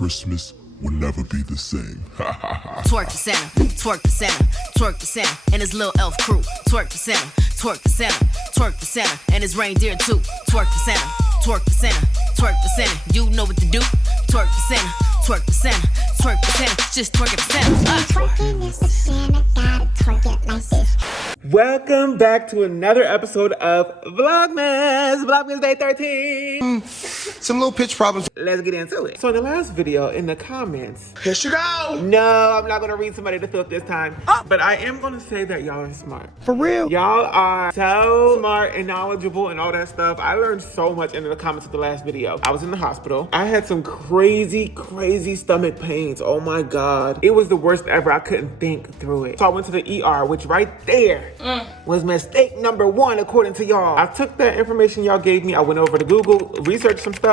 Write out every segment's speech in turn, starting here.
Christmas will never be the same. Twerk the center, twerk the center, twerk the center, and his little elf crew. Twerk the center, twerk the center, twerk the center, and his reindeer too. Twerk the center, twerk the center, twerk the center. You know what to do. Twerk the center, twerk the center, twerk the center. Just twerk at the center. Twerking is the sin, I gotta twerk it like this. Welcome back to another episode of Vlogmas. Vlogmas Day 13. Some little pitch problems. Let's get into it. So in the last video, in the comments. Here she go. No, I'm not gonna read somebody to filth this time. But I am gonna say that y'all are smart. For real? Y'all are so smart and knowledgeable and all that stuff. I learned so much in the comments of the last video. I was in the hospital. I had some crazy stomach pains. Oh my God. It was the worst ever. I couldn't think through it. So I went to the ER, which right there was mistake number one, according to y'all. I took that information y'all gave me. I went over to Google, researched some stuff.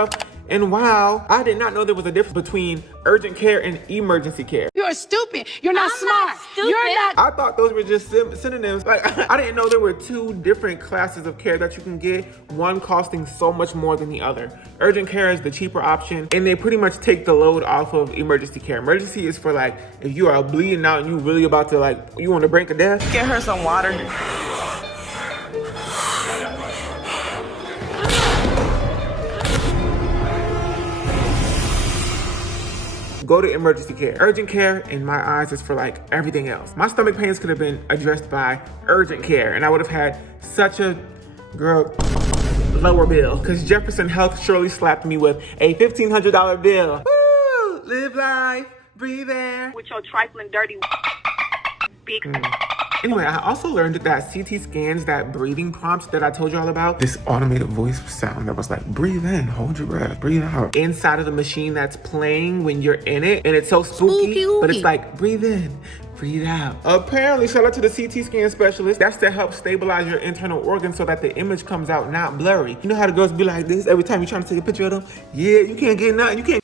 And wow, I did not know there was a difference between urgent care and emergency care. You're stupid. You're not smart. You're not. I thought those were just synonyms. Like, I didn't know there were two different classes of care that you can get, one costing so much more than the other. Urgent care is the cheaper option, and they pretty much take the load off of emergency care. Emergency is for like, if you are bleeding out and you really about to like, you on the brink of death. Get her some water. Go to emergency care. Urgent care, in my eyes, is for like everything else. My stomach pains could have been addressed by urgent care, and I would have had such a lower bill. Because Jefferson Health surely slapped me with a $1,500 bill. Woo! Live life, breathe air. With your trifling dirty big. Anyway, I also learned that CT scans, that breathing prompts that I told you all about, this automated voice sound that was like, breathe in, hold your breath, breathe out. Inside of the machine that's playing when you're in it, and it's so spooky. But it's like, breathe in, breathe out. Apparently, shout out to the CT scan specialist, that's to help stabilize your internal organs so that the image comes out not blurry. You know how the girls be like this every time you're trying to take a picture of them? Yeah, you can't get nothing, you can't.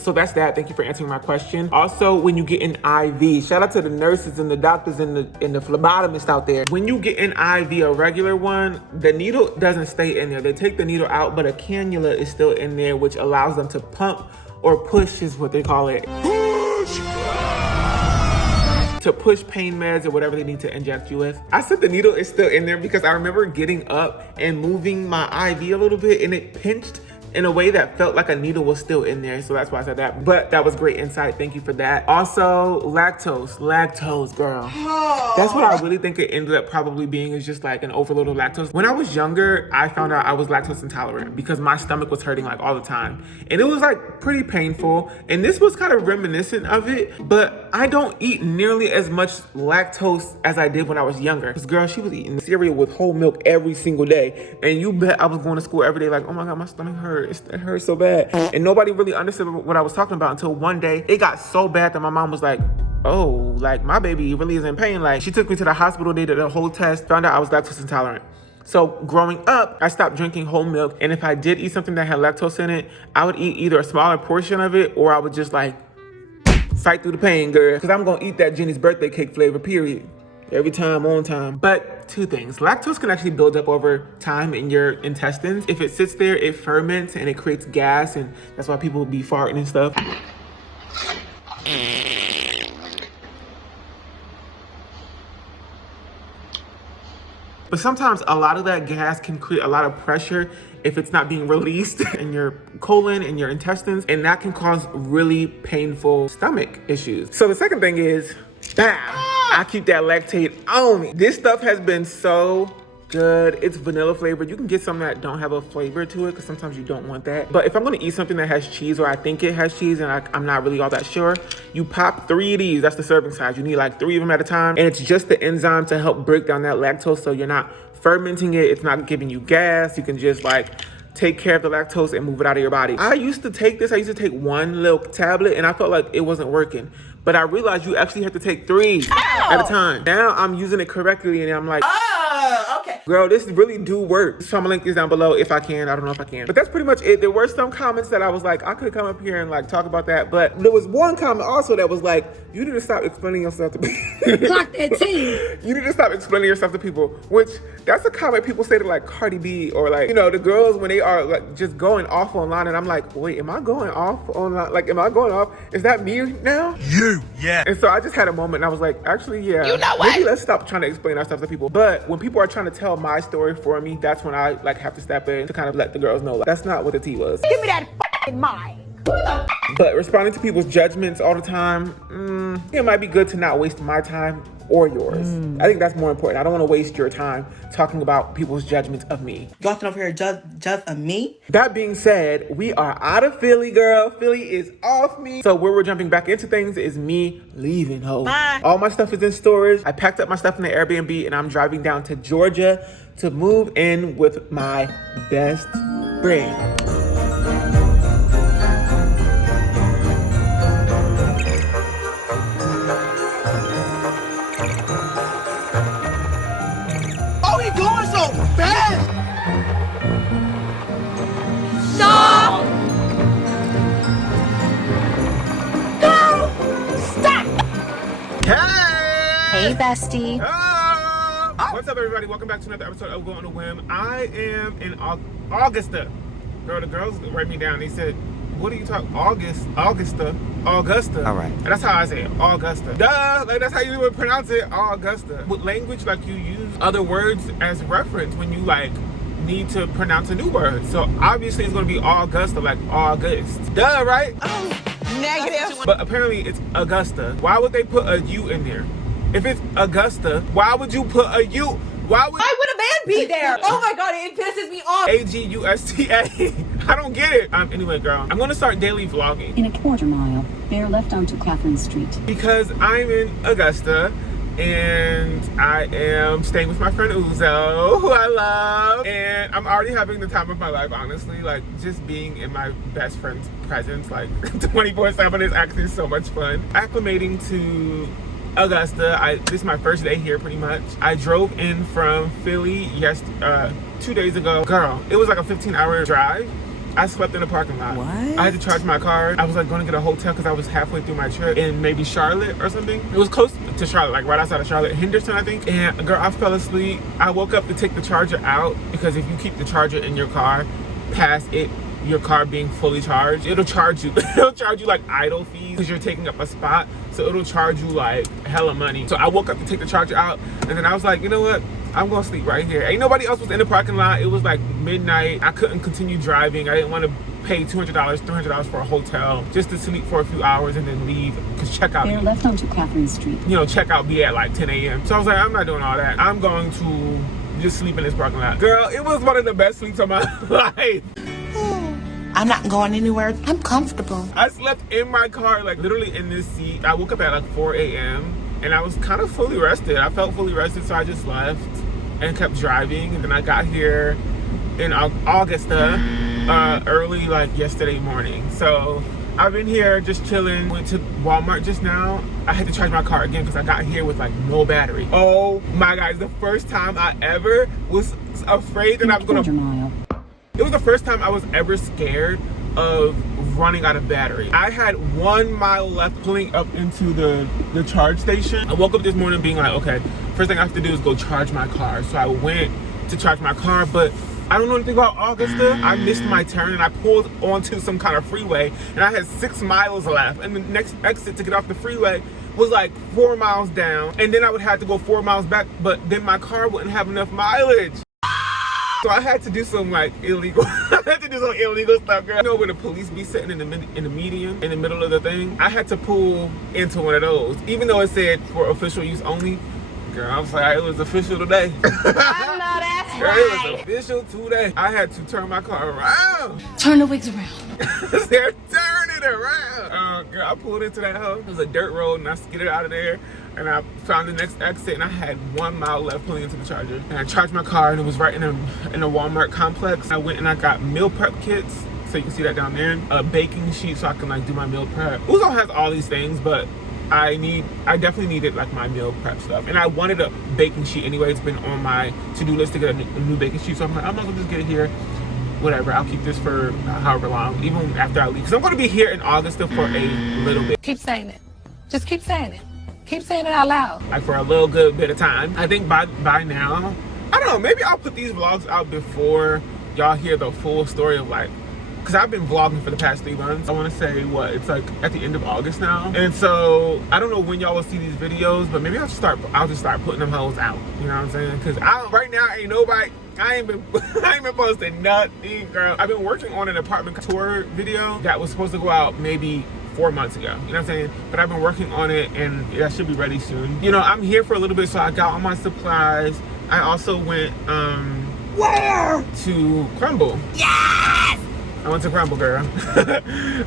So that's that. Thank you for answering my question. Also, when you get an IV, shout out to the nurses and the doctors and the phlebotomists out there. When you get an IV, a regular one, the needle doesn't stay in there. They take the needle out, but a cannula is still in there, which allows them to pump or push is what they call it. To push pain meds or whatever they need to inject you with. I said the needle is still in there because I remember getting up and moving my IV a little bit and it pinched in a way that felt like a needle was still in there. So that's why I said that. But that was great insight. Thank you for that. Also, lactose, girl. That's what I really think it ended up probably being, is just like an overload of lactose. When I was younger, I found out I was lactose intolerant because my stomach was hurting like all the time. And it was like pretty painful. And this was kind of reminiscent of it, but I don't eat nearly as much lactose as I did when I was younger. This girl, she was eating cereal with whole milk every single day. And you bet I was going to school every day like, oh my God, my stomach hurts. It hurts so bad. And nobody really understood what I was talking about until one day it got so bad that my mom was like, oh, like my baby really is in pain. Like she took me to the hospital, they did a whole test, found out I was lactose intolerant. So growing up, I stopped drinking whole milk. And if I did eat something that had lactose in it, I would eat either a smaller portion of it or I would just like fight through the pain, girl. Because I'm going to eat that Jenny's birthday cake flavor, period. Every time, on time. But two things. Lactose can actually build up over time in your intestines. If it sits there, it ferments and it creates gas, and that's why people be farting and stuff. But sometimes a lot of that gas can create a lot of pressure if it's not being released in your colon and your intestines, and that can cause really painful stomach issues. So the second thing is, I keep that lactate on me. This stuff has been so good. It's vanilla flavored. You can get some that don't have a flavor to it because sometimes you don't want that. But if I'm gonna eat something that has cheese, or I think it has cheese and I'm not really all that sure, you pop 3 of these. That's the serving size. You need like 3 of them at a time. And it's just the enzyme to help break down that lactose so you're not fermenting it. It's not giving you gas. You can just like take care of the lactose and move it out of your body. I used to take this. I used to take 1 little tablet and I felt like it wasn't working. But I realized you actually have to take 3 at a time. Now I'm using it correctly and I'm like, Oh, okay. Girl, this really do work. So I'm gonna link these down below if I can. I don't know if I can. But that's pretty much it. There were some comments that I was like, I could come up here and like talk about that. But there was one comment also that was like, you need to stop explaining yourself to people. Clock that T. You need to stop explaining yourself to people. Which, that's a comment people say to like Cardi B or like, you know, the girls when they are like just going off online. And I'm like, wait, am I going off online? Like, am I going off? Is that me now? You, yeah. And so I just had a moment and I was like, actually, yeah. You know what? Maybe let's stop trying to explain our stuff to people. But when people are trying to tell my story for me, that's when I like have to step in to kind of let the girls know like, that's not what the tea was. Give me that f***ing mic. But responding to people's judgments all the time, it might be good to not waste my time or yours. I think that's more important. I don't want to waste your time talking about people's judgments of me. Y'all sitting over here judge of me? That being said, we are out of Philly, girl. Philly is off me. So where we're jumping back into things is me leaving home. Bye. All my stuff is in storage. I packed up my stuff in the Airbnb and I'm driving down to Georgia to move in with my best friend. Oh, he going so fast! Stop! No! Stop! Hey! Hey, bestie. What's up, everybody? Welcome back to another episode of WillOnAWhim. I am in Augusta. Girl, the girls write me down. They said, what are you talking? Augusta. All right. And that's how I say it, Augusta. Duh, like that's how you would pronounce it, Augusta. With language, like you use other words as reference when you like need to pronounce a new word. So obviously it's gonna be Augusta, like August. Duh, right? Oh, negative. But apparently it's Augusta. Why would they put a U in there? If it's Augusta, why would you put a U? Why would a man be there? Oh my god, it pisses me off. Augusta? I don't get it. Anyway, girl, I'm gonna start daily vlogging. In a quarter mile, bear left onto Catherine Street. Because I'm in Augusta and I am staying with my friend Uzo, who I love. And I'm already having the time of my life, honestly. Like, just being in my best friend's presence, like 24/7 is actually so much fun. Acclimating to Augusta. This is my first day here pretty much. I drove in from Philly 2 days ago. Girl, it was like a 15-hour drive. I slept in a parking lot. What? I had to charge my car. I was like going to get a hotel because I was halfway through my trip in maybe Charlotte or something. It was close to Charlotte, like right outside of Charlotte, Henderson, I think. And girl, I fell asleep. I woke up to take the charger out because if you keep the charger in your car past your car being fully charged, it'll charge you. It'll charge you like idle fees because you're taking up a spot. So it'll charge you like hella money. So I woke up to take the charger out and then I was like, you know what? I'm gonna sleep right here. Ain't nobody else was in the parking lot. It was like midnight. I couldn't continue driving. I didn't want to pay $200, $300 for a hotel just to sleep for a few hours and then leave because checkout. Bear left onto Catherine Street. You know, checkout be at like 10 a.m. So I was like, I'm not doing all that. I'm going to just sleep in this parking lot. Girl, it was one of the best sleeps of my life. I'm not going anywhere. I'm comfortable. I slept in my car, like literally in this seat. I woke up at like 4 a.m. and I was kind of fully rested. I felt fully rested, so I just left and kept driving. And then I got here in Augusta early, like yesterday morning. So I've been here just chilling. Went to Walmart just now. I had to charge my car again because I got here with like no battery. Oh my God, it's the first time I ever was afraid that I was gonna... It was the first time I was ever scared of running out of battery. I had 1 mile left pulling up into the charge station. I woke up this morning being like, okay, first thing I have to do is go charge my car. So I went to charge my car, but I don't know anything about Augusta. I missed my turn and I pulled onto some kind of freeway and I had 6 miles left. And the next exit to get off the freeway was like 4 miles down. And then I would have to go 4 miles back, but then my car wouldn't have enough mileage. So I had to do some like illegal, I had to do some illegal stuff, girl. You know where the police be sitting in the median, in the middle of the thing? I had to pull into one of those, even though it said for official use only. Girl, I was like, it was official today. I know that's Girl, right. it was official today. I had to turn my car around. Turn the wigs around. They're turning around. Girl, I pulled into that house. It was a dirt road and I skidded out of there. And I found the next exit and I had 1 mile left pulling into the charger. And I charged my car and it was right in a Walmart complex. I went and I got meal prep kits. So you can see that down there. A baking sheet so I can like do my meal prep. Uzo has all these things, but I definitely needed like my meal prep stuff, and I wanted a baking sheet anyway. It's been on my to-do list to get a new baking sheet, so I'm like, I'm not gonna just get it here. Whatever, I'll keep this for however long, even after I leave, because I'm gonna be here in Augusta for a little bit. Keep saying it. Just keep saying it. Keep saying it out loud. Like for a little good bit of time. I think by now, I don't know, maybe I'll put these vlogs out before y'all hear the full story of like, because I've been vlogging for the past 3 months. I want to say it's like at the end of August now, and so I don't know when y'all will see these videos, but maybe I'll just start putting them hoes out. You know what I'm saying? Because right now ain't nobody. I ain't been posting nothing, girl. I've been working on an apartment tour video that was supposed to go out maybe 4 months ago. You know what I'm saying? But I've been working on it, and that should be ready soon. You know, I'm here for a little bit, so I got all my supplies. I also went where? To Crumbl. Yes! I went to Crumbl, girl.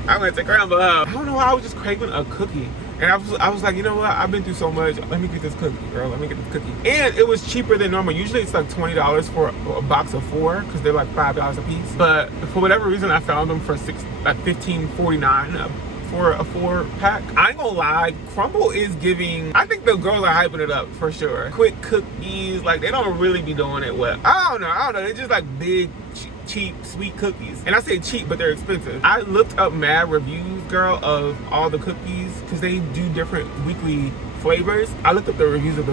I went to Crumbl. I don't know why, I was just craving a cookie. And I was like, you know what? I've been through so much. Let me get this cookie, girl. Let me get this cookie. And it was cheaper than normal. Usually it's like $20 for a box of 4 because they're like $5 a piece. But for whatever reason, I found them for $15.49 for a 4-pack. I ain't gonna lie, Crumbl is giving, I think the girls are hyping it up for sure. Quick cookies, like they don't really be doing it well. I don't know. They're just like big, cheap, sweet cookies. And I say cheap, but they're expensive. I looked up mad reviews, girl, of all the cookies because they do different weekly flavors. I looked up the reviews of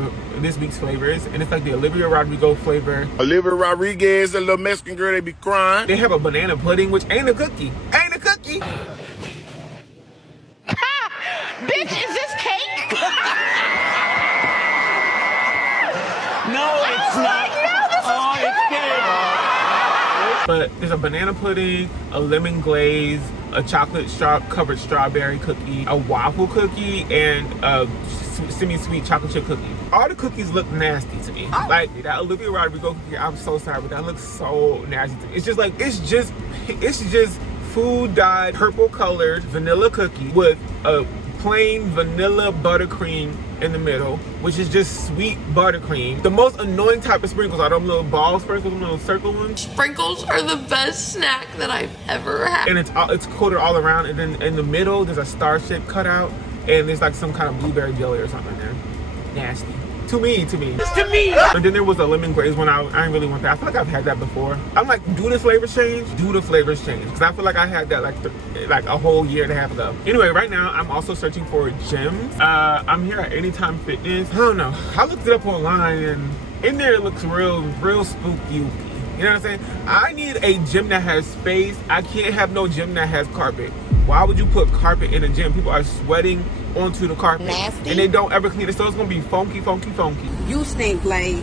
this week's flavors, and it's like the Olivia Rodrigo flavor. Olivia Rodriguez, a little Mexican girl, they be crying. They have a banana pudding, which ain't a cookie. Ain't a cookie. Bitch, is this cake? No, it's not. Oh, it's cake. But there's a banana pudding, a lemon glaze, a chocolate covered strawberry cookie, a waffle cookie, and a semi-sweet chocolate chip cookie. All the cookies look nasty to me. Like that Olivia Rodrigo cookie, I'm so sorry, but that looks so nasty to me. It's just like, it's just food dyed purple colored vanilla cookie with a plain vanilla buttercream in the middle, which is just sweet buttercream. The most annoying type of sprinkles are them little ball sprinkles, them little circle ones. Sprinkles are the best snack that I've ever had. And it's coated all around, and then in the middle there's a star shape cut out, and there's like some kind of blueberry jelly or something in there. Nasty. To me. To me! And then there was a lemon glaze one. I didn't really want that. I feel like I've had that before. I'm like, do the flavors change? Do the flavors change? Because I feel like I had that like a whole year and a half ago. Anyway, right now I'm also searching for gyms. I'm here at Anytime Fitness. I don't know. I looked it up online, and in there it looks real spooky. You know what I'm saying? I need a gym that has space. I can't have no gym that has carpet. Why would you put carpet in a gym? People are sweating onto the carpet. Nasty. And they don't ever clean it, so it's gonna be funky. You stink, Blade.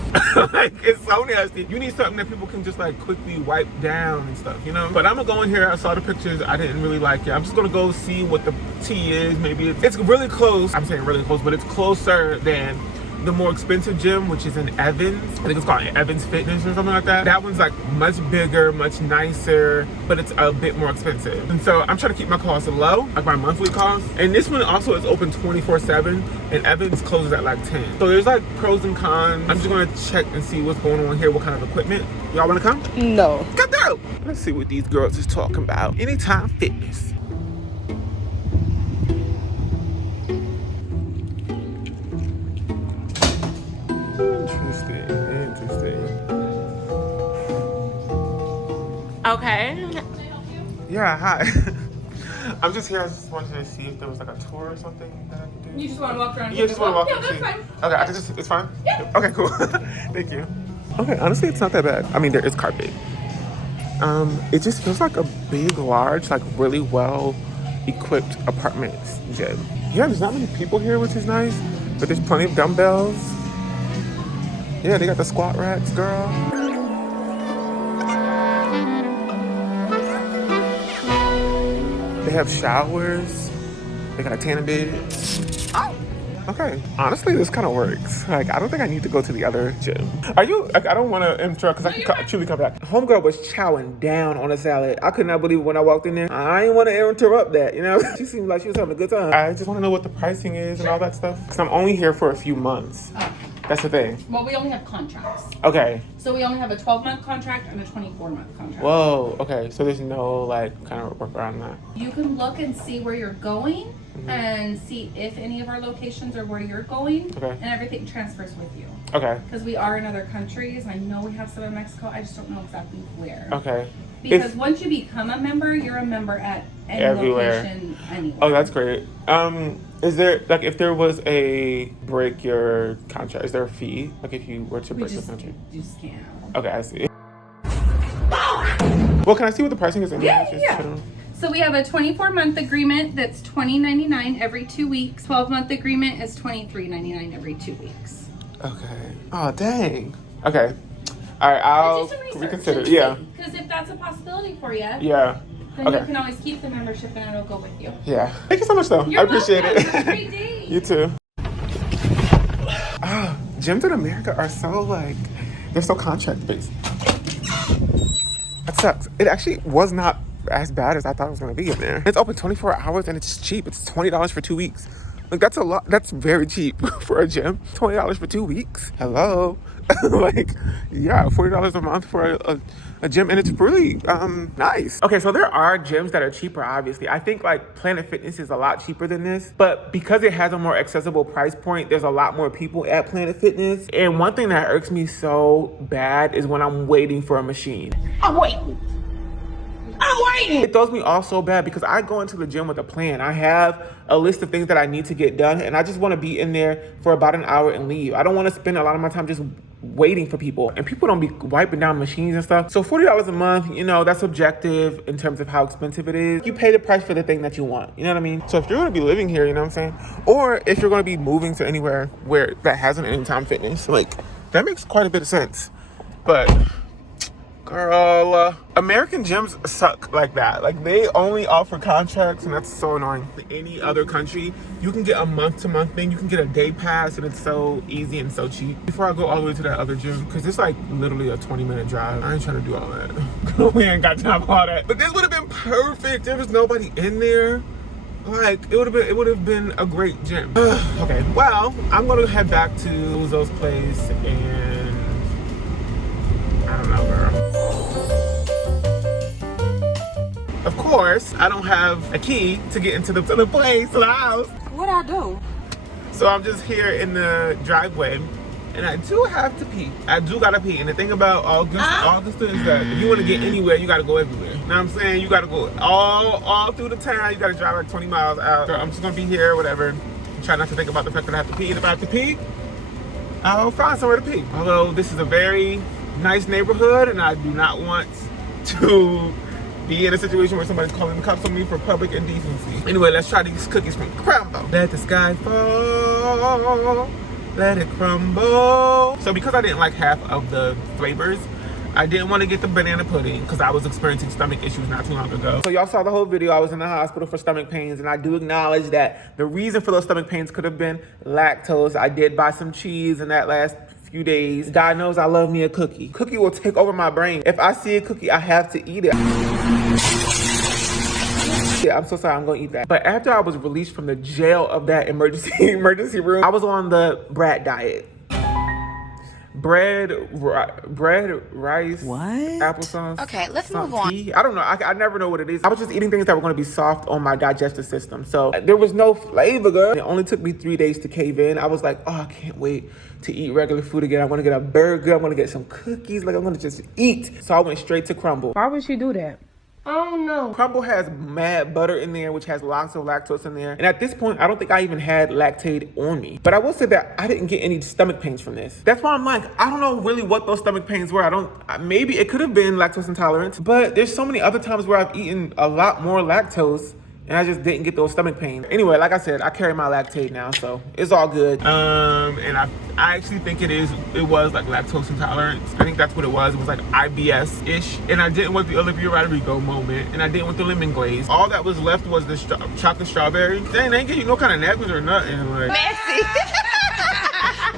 Like, it's so nasty. You need something that people can just like quickly wipe down and stuff, you know? But I'm gonna go in here. I saw the pictures. I didn't really like it. I'm just gonna go see what the tea is. Maybe it's really close. I'm saying really close, but it's closer than the more expensive gym, which is in Evans. I think it's called Evans Fitness or something like that. That one's like much bigger, much nicer, but it's a bit more expensive. And so I'm trying to keep my costs low, like my monthly costs. And this one also is open 24/7, and Evans closes at like 10. So there's like pros and cons. I'm just gonna check and see what's going on here, what kind of equipment. Y'all wanna come? No. Come through. Let's see what these girls is talking about. Anytime Fitness. Interesting. Okay. Yeah, hi. I'm just here. I just wanted to see if there was like a tour or something that I could do. You just want to walk around? Yeah, just want to walk. Yeah, and that's see. fine. Okay, it's fine? Yeah. Okay, cool. Thank you. Okay, honestly, it's not that bad. I mean, there is carpet. It just feels like a big, large, like really well equipped apartment gym. Yeah, there's not many people here, which is nice, but there's plenty of dumbbells. Yeah, they got the squat racks, girl. They have showers. They got a tanning bed. Oh, okay. Honestly, this kind of works. Like, I don't think I need to go to the other gym. Are you, like, I don't want to interrupt because I can truly come back. Homegirl was chowing down on a salad. I could not believe it when I walked in there. I didn't want to interrupt that, you know? She seemed like she was having a good time. I just want to know what the pricing is and all that stuff. Because I'm only here for a few months. Oh. That's the thing. Well, we only have contracts. Okay. So we only have a 12-month contract and a 24-month contract. Whoa, okay. So there's no, like, kind of work around that. You can look and see where you're going, and see if any of our locations are where you're going, Okay. and everything transfers with you. Okay. Because we are in other countries, and I know we have some in Mexico. I just don't know exactly where. Okay. Because once you become a member, you're a member at any Everywhere. location anywhere. Oh, that's great. Is there, like, if there was a break your contract, is there a fee? Like, if you were to break the contract? You just can't. Okay, I see. Well, can I see what the pricing is? Yeah. So we have a 24-month agreement that's $20.99 every 2 weeks. 12-month agreement is $23.99 every 2 weeks. Okay. Oh, dang. Okay. All right, I'll reconsider. Yeah. Because if that's a possibility for you, Yeah. then Okay. you can always keep the membership and it'll go with you. Yeah. Thank you so much, though. You're I appreciate welcome. it. Have a great day. You too. Gyms in America are so, like, they're so contract based. That sucks. It actually was not as bad as I thought it was going to be in there. It's open 24 hours and it's cheap. It's $20 for 2 weeks. Like, that's a lot. That's very cheap for a gym. $20 for 2 weeks. Hello. Like, yeah, $40 a month for a gym, and it's really nice. Okay, so there are gyms that are cheaper, obviously. I think like Planet Fitness is a lot cheaper than this, but because it has a more accessible price point, there's a lot more people at Planet Fitness. And one thing that irks me so bad is when I'm waiting for a machine. I'm waiting. It throws me off so bad because I go into the gym with a plan. I have a list of things that I need to get done, and I just want to be in there for about an hour and leave. I don't want to spend a lot of my time just waiting for people, and people don't be wiping down machines and stuff. So $40 a month, you know, that's subjective in terms of how expensive it is. You pay the price for the thing that you want, you know what I mean? So if you're going to be living here, you know what I'm saying? Or if you're going to be moving to anywhere where that has an Anytime Fitness, like, that makes quite a bit of sense. But girl, American gyms suck like that. Like, they only offer contracts, and that's so annoying. In any other country, you can get a month-to-month thing. You can get a day pass, and it's so easy and so cheap. Before I go all the way to that other gym, because it's like literally a 20-minute drive. I ain't trying to do all that. We ain't got time for all that. But this would have been perfect. There was nobody in there. Like, it would have been a great gym. Okay, well, I'm gonna head back to Uzo's place, and I don't know, girl. Of course, I don't have a key to get into the place, to the house. What I do? So I'm just here in the driveway, and I do have to pee. I do gotta pee. And the thing about Augusta is that if you want to get anywhere, you gotta go everywhere. You know what I'm saying? You gotta go all through the town. You gotta drive like 20 miles out. So I'm just gonna be here, whatever. Try not to think about the fact that I have to pee. And if I have to pee, I'll find somewhere to pee. Although this is a very nice neighborhood, and I do not want to be in a situation where somebody's calling the cops on me for public indecency. Anyway, let's try these cookies from Crumbl. Let the sky fall, let it crumble. So because I didn't like half of the flavors, I didn't want to get the banana pudding because I was experiencing stomach issues not too long ago. So y'all saw the whole video. I was in the hospital for stomach pains, and I do acknowledge that the reason for those stomach pains could have been lactose. I did buy some cheese in that last few days. God knows I love me a cookie. Cookie will take over my brain. If I see a cookie, I have to eat it. Yeah, I'm so sorry, I'm gonna eat that. But after I was released from the jail of that emergency room, I was on the brat diet. Bread, rice, applesauce. Okay, let's move on. Tea. I don't know. I never know what it is. I was just eating things that were going to be soft on my digestive system. So there was no flavor, girl. It only took me 3 days to cave in. I was like, oh, I can't wait to eat regular food again. I want to get a burger. I want to get some cookies. Like, I'm going to just eat. So I went straight to Crumbl. Why would she do that? I don't know. Crumbl has mad butter in there, which has lots of lactose in there. And at this point, I don't think I even had Lactaid on me. But I will say that I didn't get any stomach pains from this. That's why I'm like, I don't know really what those stomach pains were. Maybe it could have been lactose intolerance, but there's so many other times where I've eaten a lot more lactose and I just didn't get those stomach pains. Anyway, like I said, I carry my Lactaid now, so it's all good. And I actually think it was like lactose intolerance. I think that's what it was. It was like IBS-ish. And I didn't want the Olivia Rodrigo moment, and I didn't want the lemon glaze. All that was left was the chocolate strawberry. Dang, they ain't give you no kind of napkins or nothing. Like, Messy.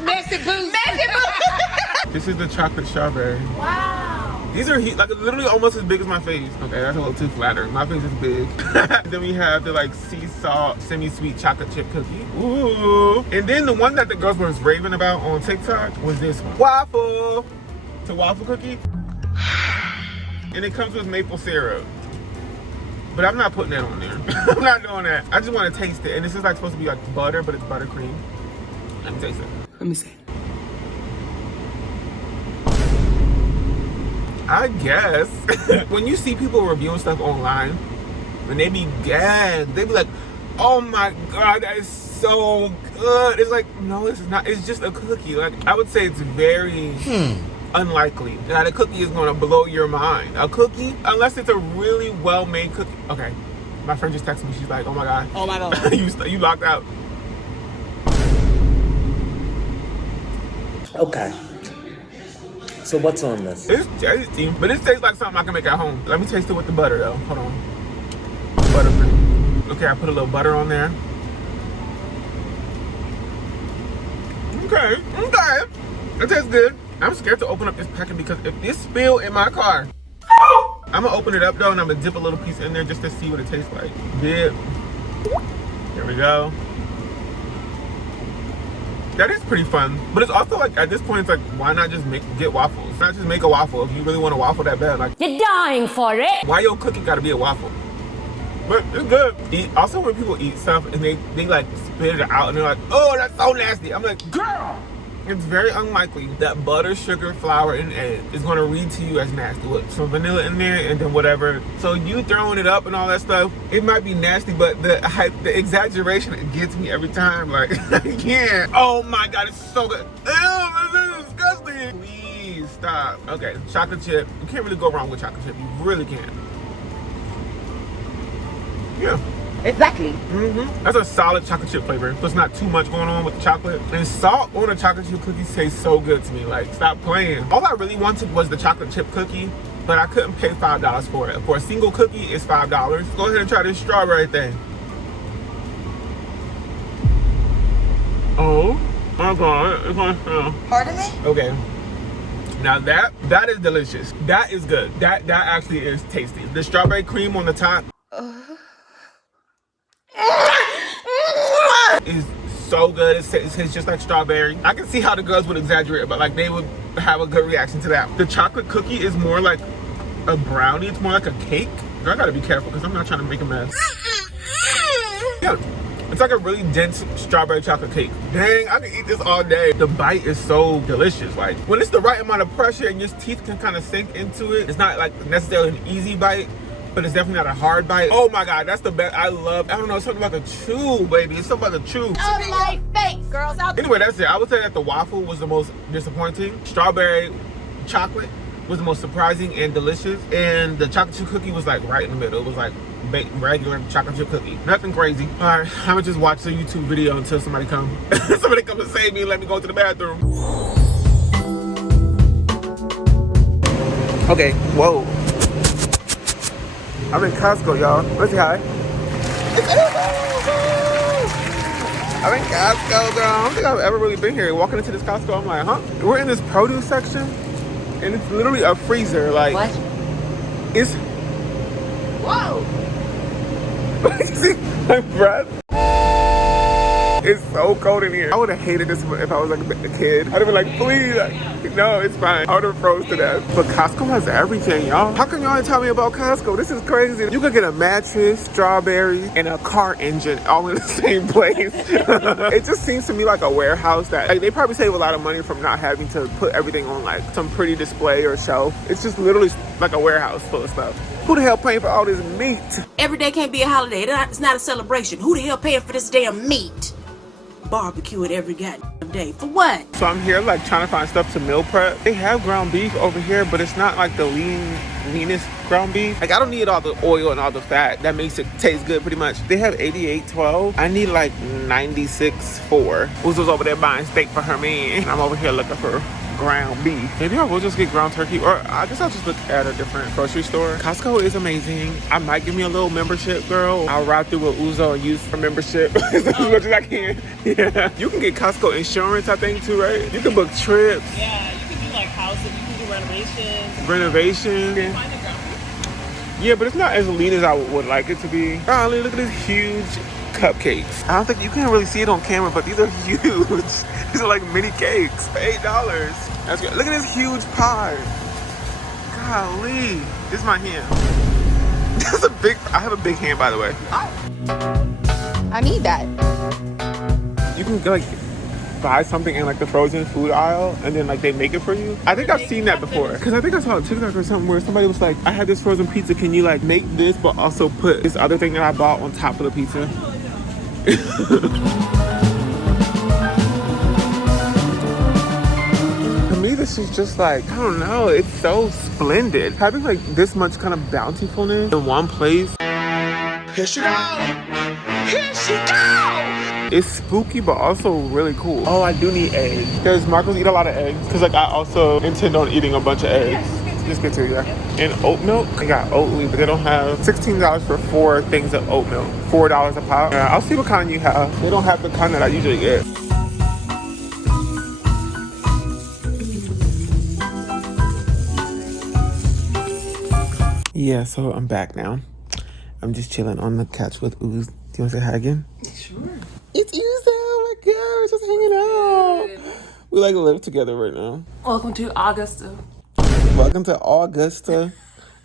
Messy boo. Messy boo. This is the chocolate strawberry. Wow. These are like literally almost as big as my face. Okay, that's a little too flattering. My face is big. Then we have the like sea salt semi-sweet chocolate chip cookie. Ooh. And then the one that the girls were raving about on TikTok was this one. Waffle. It's a waffle cookie. And it comes with maple syrup. But I'm not putting that on there. I'm not doing that. I just want to taste it. And this is like supposed to be like butter, but it's buttercream. Let me taste it. Let me see. I guess. When you see people reviewing stuff online, when they be gagged, they be like, oh my God, that is so good. It's like, no, it's not. It's just a cookie. Like, I would say it's very unlikely that a cookie is going to blow your mind. A cookie, unless it's a really well-made cookie. Okay, my friend just texted me. She's like, oh my God. Oh my God. you locked out. Okay. So what's on this? It's tasty, but it tastes like something I can make at home. Let me taste it with the butter though. Hold on. Buttercream. Okay, I put a little butter on there. Okay. It tastes good. I'm scared to open up this packet because if this spill in my car, I'm gonna open it up though and I'm gonna dip a little piece in there just to see what it tastes like. Dip. There we go. That is pretty fun, but it's also like at this point it's like, why not just get waffles? Not just make a waffle if you really want a waffle that bad. Like, You're dying for it. why your cookie gotta be a waffle? But it's good. Also, when people eat stuff and they like spit it out and they're like, oh, that's so nasty. I'm like, girl, it's very unlikely that butter, sugar, flour, and egg is gonna read to you as nasty with some vanilla in there and then whatever. So you throwing it up and all that stuff, it might be nasty, but the exaggeration, it gets me every time. Like, I can't. Oh my God, it's so good. Ew, this is disgusting. Please stop. Okay, chocolate chip. You can't really go wrong with chocolate chip. You really can't. Yeah. Exactly. That's a solid chocolate chip flavor. So it's not too much going on with the chocolate. And salt on a chocolate chip cookie tastes so good to me. Like, stop playing. All I really wanted was the chocolate chip cookie, but I couldn't pay $5 for it. For a single cookie, it's $5. Go ahead and try this strawberry thing. Oh my God, it's gonna smell. Pardon me? Okay. Now that is delicious. That is good. That actually is tasty. The strawberry cream on the top is so good. It tastes just like strawberry. I can see how the girls would exaggerate, but like they would have a good reaction to that. The chocolate cookie is more like a brownie. It's more like a cake. I gotta be careful because I'm not trying to make a mess. Yeah, it's like a really dense strawberry chocolate cake. Dang, I can eat this all day. The bite is so delicious. Like, when it's the right amount of pressure and your teeth can kind of sink into it, it's not like necessarily an easy bite, but it's definitely not a hard bite. Oh my God, that's the best. I don't know, something about the chew, baby. It's something about the chew. On my face, girls. Anyway, that's it. I would say that the waffle was the most disappointing. Strawberry chocolate was the most surprising and delicious. And the chocolate chip cookie was like right in the middle. It was like regular chocolate chip cookie. Nothing crazy. All right, I'm gonna just watch the YouTube video until somebody comes. Somebody come and save me and let me go to the bathroom. Okay, whoa. I'm in Costco, y'all. Let's say hi. I'm in Costco, girl. I don't think I've ever really been here. Walking into this Costco, I'm like, huh? We're in this produce section, and it's literally a freezer. Like, What? It's. Whoa. You see my breath? It's so cold in here. I would have hated this if I was like a kid. I'd have been like, please. No, it's fine. I would have froze to death. But Costco has everything, y'all. How come y'all didn't tell me about Costco? This is crazy. You could get a mattress, strawberries, and a car engine all in the same place. It just seems to me like a warehouse that like, they probably save a lot of money from not having to put everything on like some pretty display or shelf. It's just literally like a warehouse full of stuff. Who the hell paying for all this meat? Every day can't be a holiday. It's not a celebration. Who the hell paying for this damn meat? Barbecue it every goddamn day. For what? So I'm here like trying to find stuff to meal prep. They have ground beef over here, but it's not like the leanest ground beef. Like I don't need all the oil and all the fat. That makes it taste good pretty much. They have 88.12. I need like 96.4. Uzo's over there buying steak for her man. I'm over here looking for ground beef. Maybe I will just get ground turkey, or I guess I'll just look at a different grocery store. Costco is amazing. I might give me a little membership, girl. I'll ride through with Uzo and use for membership as much as I can. Yeah. You can get Costco insurance, I think, too, right? You can book trips. Yeah, you can do like houses, you can do renovations. Renovation. Find a ground beef. Yeah, but it's not as lean as I would like it to be. Golly, look at this huge cupcakes. I don't think you can't really see it on camera, but these are huge. These are like mini cakes for $8. That's good. Look at this huge pie. Golly, this is my hand. That's a big. I have a big hand, by the way. I need that. You can like buy something in like the frozen food aisle, and then like they make it for you. I think I've seen that before, because I think I saw a TikTok or something where somebody was like, I had this frozen pizza, can you like make this but also put this other thing that I bought on top of the pizza? To me, this is just like, I don't know, it's so splendid. Having like this much kind of bountifulness in one place. Here she go! Here she go! It's spooky, but also really cool. Oh, I do need eggs. Because Marcos eat a lot of eggs. Because like I also intend on eating a bunch of eggs. Just get to, yeah. And oat milk, they got Oatly, but they don't have $16 for 4 things of oat milk. $4 a pop. Yeah, I'll see what kind you have. They don't have the kind that I usually get. Yeah, so I'm back now. I'm just chilling on the couch with Ooze. Do you want to say hi again? Sure. It's Ooze, oh my god, we're just hanging out. We like live together right now. Welcome to Augusta. Welcome to Augusta.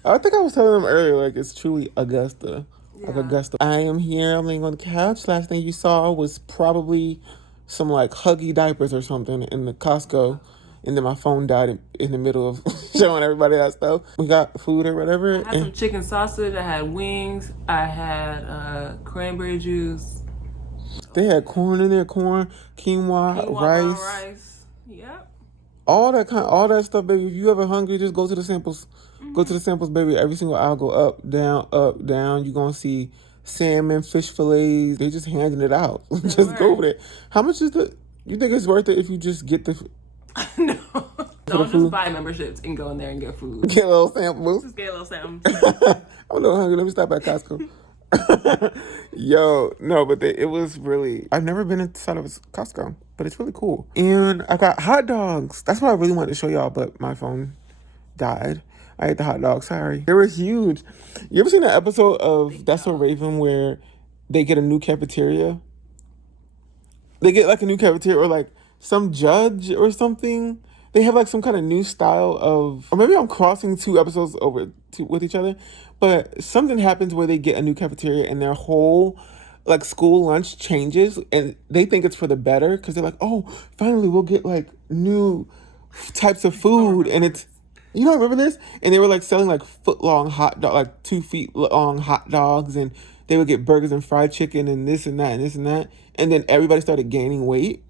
I think I was telling them earlier, like it's truly Augusta. Yeah. Like Augusta. I am here, I'm laying on the couch. Last thing you saw was probably some like Huggy diapers or something in the Costco. And then my phone died in the middle of showing everybody that stuff. We got food or whatever. I had some chicken sausage. I had wings. I had cranberry juice. They had corn in there, quinoa, rice. Yep. All that stuff, baby. If you ever hungry, just go to the samples. Mm-hmm. Go to the samples, baby. Every single aisle go up, down, up, down. You're gonna see salmon, fish fillets. They just handing it out. Just go over there. How much is you think it's worth it if you just get the... No. Don't just buy memberships and go in there and get food. Get a little samples. Just get a little samples. I'm a little hungry. Let me stop at Costco. Yo, no, but it was really... I've never been inside of a Costco, but it's really cool. And I got hot dogs. That's what I really wanted to show y'all, but my phone died. I ate the hot dogs. Sorry. They were huge. You ever seen that episode of That's So Raven where they get a new cafeteria? They get like a new cafeteria or like some judge or something. They have like some kind of new style of, or maybe I'm crossing 2 episodes with each other, but something happens where they get a new cafeteria and their whole like school lunch changes, and they think it's for the better because they're like, oh, finally we'll get like new types of food. And it's, you don't remember this? And they were like selling like foot-long hot dog, like 2 feet long hot dogs, and they would get burgers and fried chicken and this and that and this and that. And then everybody started gaining weight.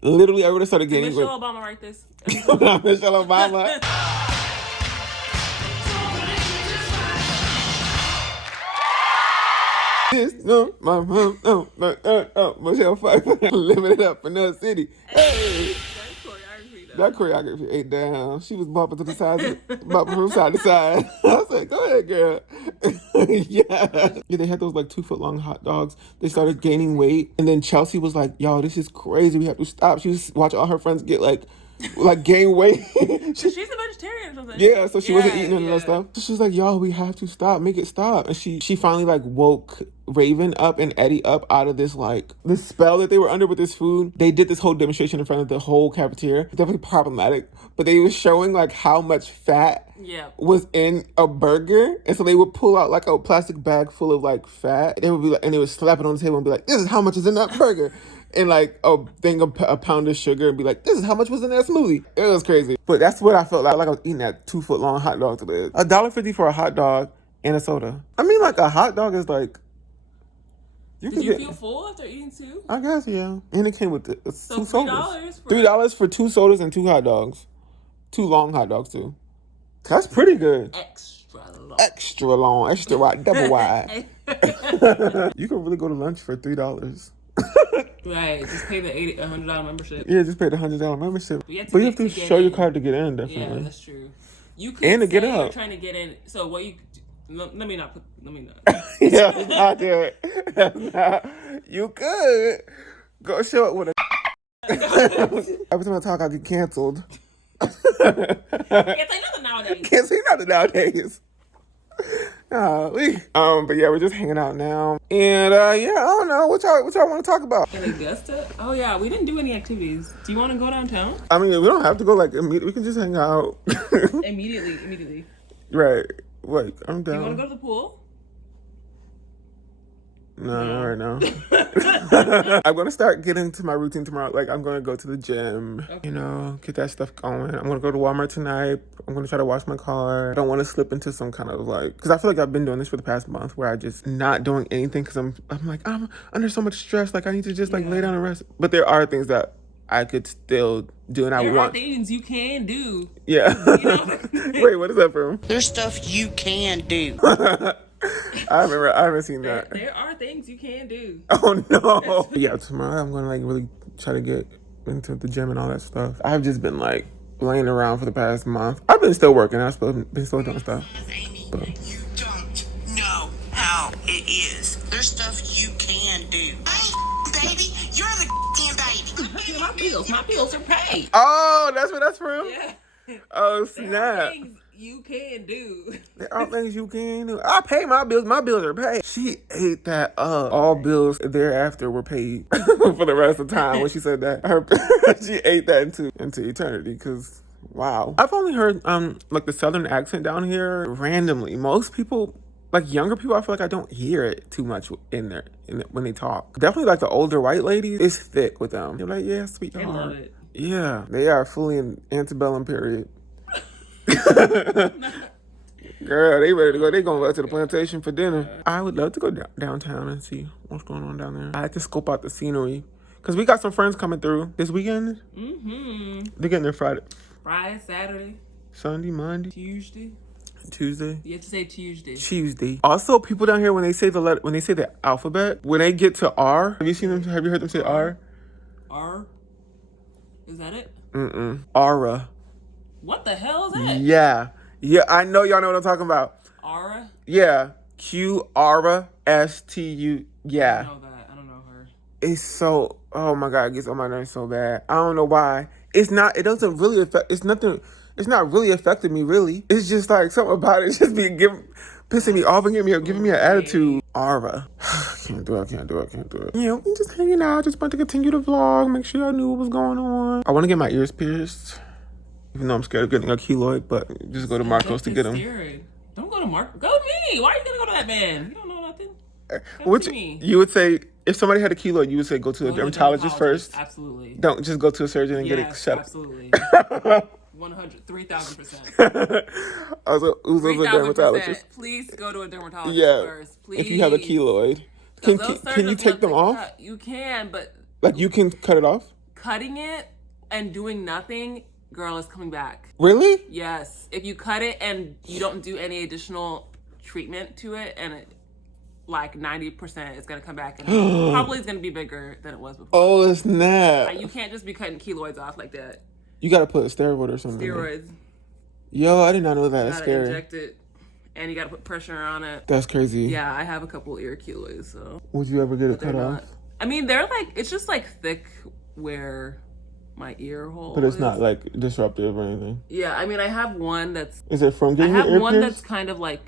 Literally, everybody started gaining weight. Michelle Obama write this. Michelle Obama. Michelle Pfeiffer living it up in New York City. Hey. That choreography ate down. She was bumping to the side, bumping from side to side. I was like, go ahead, girl. Yeah, they had those like 2 foot long hot dogs. They started gaining weight. And then Chelsea was like, yo, this is crazy. We have to stop. She was watching all her friends get like gain weight. She's a vegetarian or something. Yeah, so she wasn't eating any of that stuff. So she's like, yo, we have to stop. Make it stop. And she finally like woke Raven up and Eddie up out of this like this spell that they were under with this food. They did this whole demonstration in front of the whole cafeteria. Definitely problematic, but they were showing like how much fat was in a burger, and so they would pull out like a plastic bag full of like fat. They would be like, and they would slap it on the table and be like, this is how much is in that burger. And like a pound of sugar and be like, this is how much was in that smoothie. It was crazy. But that's what I felt like I was eating that 2 foot long hot dog today. $1.50 for a hot dog and a soda. I mean, like a hot dog is like, Did you feel full after eating 2? I guess, yeah. And it came with 2 sodas. $3 for 2 sodas and 2 hot dogs. 2 long hot dogs too. That's pretty good. Extra long, extra wide, double wide. You can really go to lunch for $3. Right, just pay the $100 membership. Yeah, just pay the $100 membership. But you have to show your card to get in, definitely. Yeah, that's true. You could and to get you're up. trying to get in. So what you let me not. Yeah, that's not there. You could go show up with a. Every time I talk, I get canceled. Can't say nothing nowadays. Can't say nothing nowadays. But yeah, we're just hanging out now, and yeah, I don't know what y'all want to talk about. In Augusta? Oh yeah, we didn't do any activities. Do you want to go downtown? I mean, we don't have to go like immediately. We can just hang out. Immediately. Right. Like, I'm down. You want to go to the pool? No, not right now. I'm gonna start getting to my routine tomorrow. Like, I'm gonna go to the gym, you know, get that stuff going. I'm gonna go to Walmart tonight. I'm gonna try to wash my car. I don't want to slip into some kind of like, because I feel like I've been doing this for the past month where I just not doing anything because I'm like, I'm under so much stress. Like, I need to just like lay down and rest. But there are things that I could still do, and I want. There are things you can do. Yeah. You know? Wait, what is that from? There's stuff you can do. I haven't seen that. There are things you can do. Oh no. Yeah, tomorrow I'm gonna like really try to get into the gym and all that stuff. I've just been like laying around for the past month. I've been still working. I've been still doing stuff. But You don't know how it is. There's stuff you can do. Hey, baby, you're the damn baby. My bills are paid. oh, that's where that's from? Yeah. Oh, There are snap. things you can do. There are things you can do. I pay my bills. My bills are paid. She ate that up. All bills thereafter were paid for the rest of the time. When she said that, she ate that into eternity. Because wow, I've only heard like the southern accent down here randomly. Most people, like younger people, I feel like I don't hear it too much in there when they talk. Definitely like the older white ladies, it's thick with them. They're like, yeah, sweetheart. They love it. Yeah, they are fully in antebellum period. Girl, they ready to go. They going back to the plantation for dinner. I would love to go downtown and see what's going on down there. I had to scope out the scenery because we got some friends coming through this weekend. They're getting there Friday, Saturday, Sunday, Monday, Tuesday. You have to say Tuesday. Tuesday. Also, people down here when they say the alphabet, when they get to R, have you seen them? Have you heard them say R? R. Is that it? Aura. What the hell is that? Yeah, I know y'all know what I'm talking about. Aura? Yeah. Qrstu. Yeah. I don't know that. I don't know her. It's so, oh my God, it gets on my nerves so bad. I don't know why. It doesn't really affect, it's not really affecting me, really. It's just like something about it just pissing me off and giving me an attitude. Aura. Can't do it. Yeah, I'm just hanging out, just about to continue the vlog, make sure y'all knew what was going on. I want to get my ears pierced. Even though I'm scared of getting a keloid, but just go to Marcos to get them. Don't go to Marcos. Go to me. Why are you gonna go to that man? You don't know nothing. You would say if somebody had a keloid, you would say go to a dermatologist first. Absolutely. Don't just go to a surgeon and get it shut. Absolutely. 3,000%. Who's a dermatologist? Please go to a dermatologist first. Please. If you have a keloid, can you take them off? You can, but like you can cut it off. Cutting it and doing nothing. Girl, is coming back. Really? Yes. If you cut it and you don't do any additional treatment to it, and it, like 90% is gonna come back and probably is gonna be bigger than it was before. Oh, snap! Like, you can't just be cutting keloids off like that. You gotta put a steroid or something. Steroids. Yo, I did not know that. That's scary. Inject it, and you gotta put pressure on it. That's crazy. Yeah, I have a couple ear keloids. So. Would you ever get it cut off? I mean, they're like, it's just like thick where my ear hole. But it's not like disruptive or anything. Yeah, I mean, I have one that's. Is it from getting your ear pierced? I have one that's kind of like,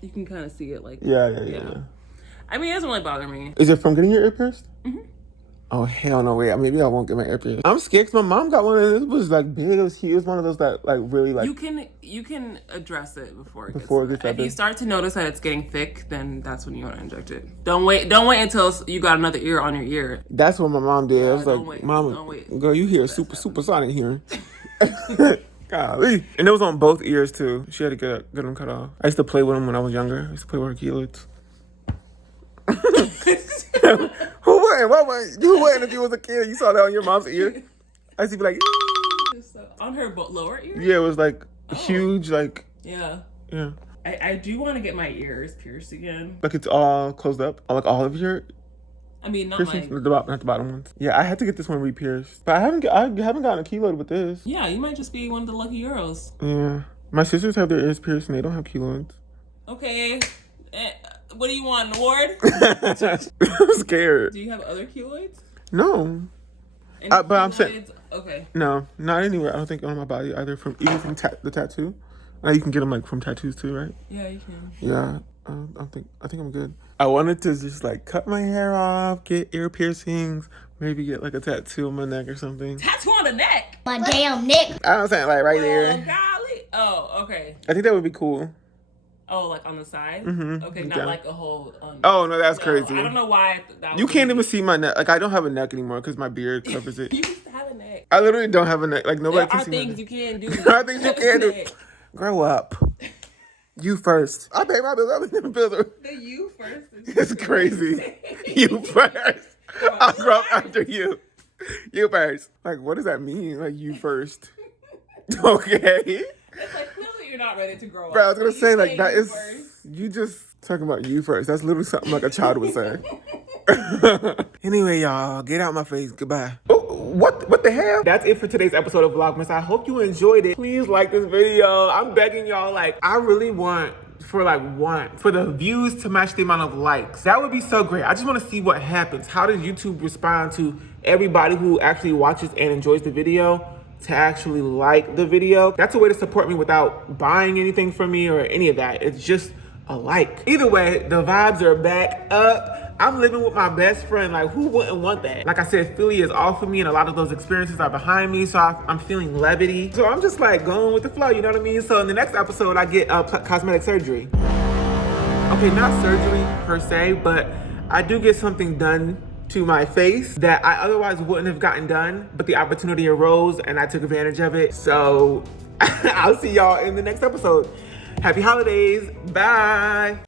you can kind of see it like. Yeah. I mean, it doesn't really bother me. Is it from getting your ear pierced? Oh, hell no, wait. Maybe I won't get my ear pierced. I'm scared because my mom got one and it was like big. It was huge. It was one of those that like really like. You can address it before it gets that If you start to notice that it's getting thick, then that's when you want to inject it. Don't wait until you got another ear on your ear. That's what my mom did. I was like, wait. Mama, Don't wait. girl, you hear supersonic hearing. Golly. And it was on both ears too. She had to get them cut off. I used to play with them when I was younger. I used to play with her keloids. Who wouldn't if you was a kid? You saw that on your mom's ear? I used to be like, on her lower ear? Yeah, it was like huge, like. Yeah. Yeah. I do want to get my ears pierced again. Like it's all closed up? Like all of your. I mean, not piercings? Not the bottom ones. Yeah, I had to get this one re-pierced. But I haven't gotten a keloid with this. Yeah, you might just be one of the lucky girls. Yeah. My sisters have their ears pierced and they don't have keloids. Okay. What do you want, an award? I'm scared. Do you have other keloids? No. But I'm saying. Okay. No, not anywhere. I don't think on my body either. Even from the tattoo. You can get them like from tattoos too, right? Yeah, you can. Yeah. I think I'm good. I wanted to just like cut my hair off, get ear piercings, maybe get like a tattoo on my neck or something. Tattoo on the neck? My damn neck. I don't saying like right there. Golly. Oh, okay. I think that would be cool. Oh, like on the side? Mm-hmm. Okay, not like a whole. Oh no, that's crazy. I don't know why. You can't even see my neck. Like I don't have a neck anymore because my beard covers it. You used to have a neck. I literally don't have a neck. Like nobody There can are see my things neck. you can do. There are things you can do. Grow up. You first. I pay my bills. I pay my bills. The you first. It's crazy. You first. I'll grow up after you. You first. Like, what does that mean? Like, you first. Okay. It's like, clearly you're not ready to grow up. Bro, I was gonna say, like, that you is, first. you just talking about you first. That's literally something like a child would say. Anyway, y'all, get out my face. Goodbye. Oh, what the hell? That's it for today's episode of Vlogmas. I hope you enjoyed it. Please like this video. I'm begging y'all, like, I really want for the views to match the amount of likes. That would be so great. I just want to see what happens. How does YouTube respond to everybody who actually watches and enjoys the video to actually like the video? That's a way to support me without buying anything from me or any of that. It's just a like. Either way, the vibes are back up. I'm living with my best friend. Like, who wouldn't want that? Like I said, Philly is all for me, and a lot of those experiences are behind me, so I'm feeling levity. So I'm just like going with the flow, you know what I mean? So in the next episode, I get cosmetic surgery. Okay, not surgery per se, but I do get something done to my face that I otherwise wouldn't have gotten done, but the opportunity arose and I took advantage of it. So I'll see y'all in the next episode. Happy holidays. Bye.